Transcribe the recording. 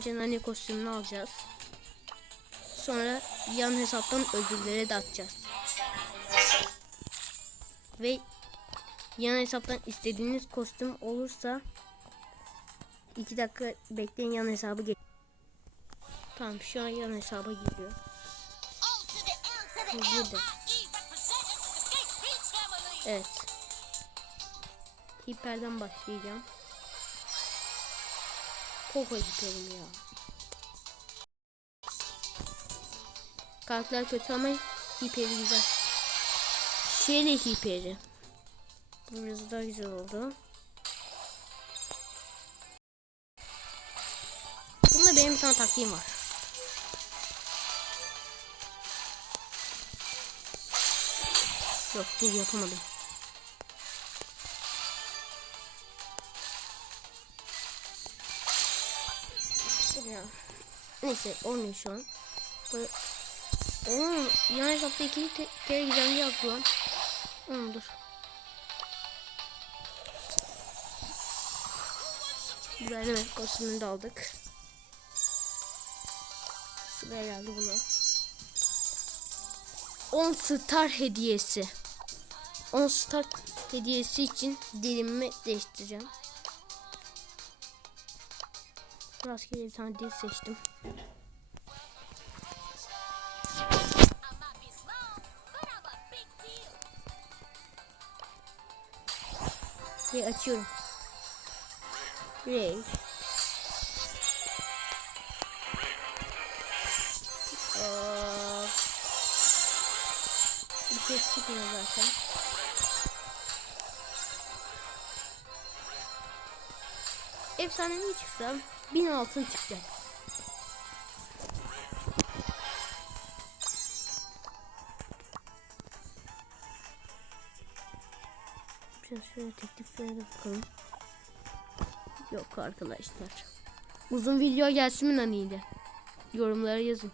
Cenane kostümünü alacağız. Sonra yan hesaptan ödülleri de atacağız. Ve yan hesaptan istediğiniz kostüm olursa 2 dakika bekleyin yan hesabı gel. Tamam şu an yan hesaba giriyor. O to the L Poco hiperim ya. Kartlar kötü ama hiperi güzel. Şöyle hiperi. Bu biraz daha güzel oldu. Bunda benim bir tane taktiğim var. Yok dur yapamadım. Dur ya. Neyse olmuyor şu an. Böyle... Oğlum yan hesapta iki te- kere güzel yaptı lan. Oğlum dur. Güzel evet kostümünü de aldık. Sıraya geldi buna. 10 star hediyesi. 10 star hediyesi için dilimi değiştireceğim. Rastgele bir tane dil seçtim. Ve açıyorum. Ray. Bir şey çıkmıyor zaten. Efsanevi çıksam 1000 altın çıkacak. Biraz şöyle tekliflere de bakalım. Yok arkadaşlar. Uzun video gelsin mi naniydi? Yorumlara yazın.